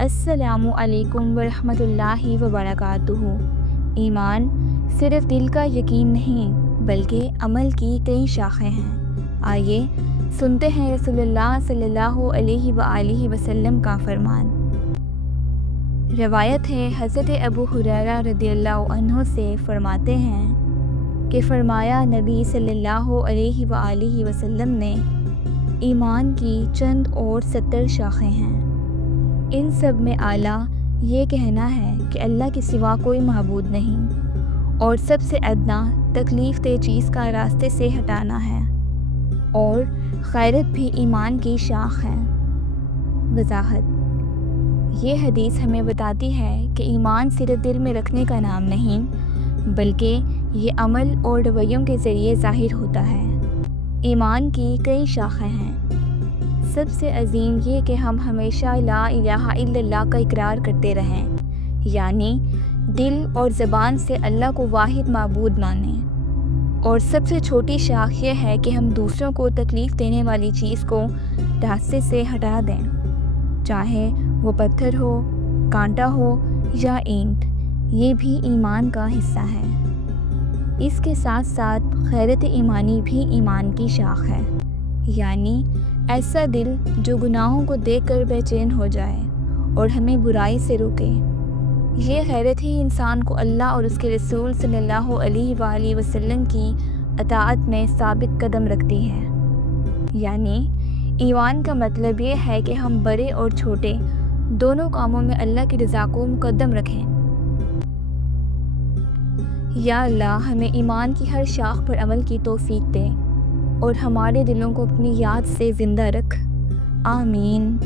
السلام علیکم ورحمۃ اللہ وبرکاتہ۔ ایمان صرف دل کا یقین نہیں بلکہ عمل کی کئی شاخیں ہیں۔ آئیے سنتے ہیں رسول اللہ صلی اللہ علیہ وآلہ وسلم کا فرمان۔ روایت ہے حضرت ابو ہریرہ رضی اللہ عنہ سے، فرماتے ہیں کہ فرمایا نبی صلی اللہ علیہ وآلہ وسلم نے، ایمان کی چند اور 70 شاخیں ہیں۔ ان سب میں اعلیٰ یہ کہنا ہے کہ اللہ کے سوا کوئی معبود نہیں، اور سب سے ادنا تکلیف دہ چیز کا راستے سے ہٹانا ہے، اور خیرت بھی ایمان کی شاخ ہے۔ وضاحت: یہ حدیث ہمیں بتاتی ہے کہ ایمان صرف دل میں رکھنے کا نام نہیں بلکہ یہ عمل اور رویوں کے ذریعے ظاہر ہوتا ہے۔ ایمان کی کئی شاخیں ہیں۔ سب سے عظیم یہ کہ ہم ہمیشہ لا الہ الا اللہ کا اقرار کرتے رہیں، یعنی دل اور زبان سے اللہ کو واحد معبود مانیں۔ اور سب سے چھوٹی شاخ یہ ہے کہ ہم دوسروں کو تکلیف دینے والی چیز کو راستے سے ہٹا دیں، چاہے وہ پتھر ہو، کانٹا ہو یا اینٹ۔ یہ بھی ایمان کا حصہ ہے۔ اس کے ساتھ ساتھ خیرت ایمانی بھی ایمان کی شاخ ہے، یعنی ایسا دل جو گناہوں کو دیکھ کر بے چین ہو جائے اور ہمیں برائی سے روکے۔ یہ غیرت ہی انسان کو اللہ اور اس کے رسول صلی اللہ علیہ وآلہ وسلم کی اطاعت میں ثابت قدم رکھتی ہے۔ یعنی ایمان کا مطلب یہ ہے کہ ہم بڑے اور چھوٹے دونوں کاموں میں اللہ کی رضا کو مقدم رکھیں۔ یا اللہ ہمیں ایمان کی ہر شاخ پر عمل کی توفیق دے اور ہمارے دلوں کو اپنی یاد سے زندہ رکھ۔ آمین۔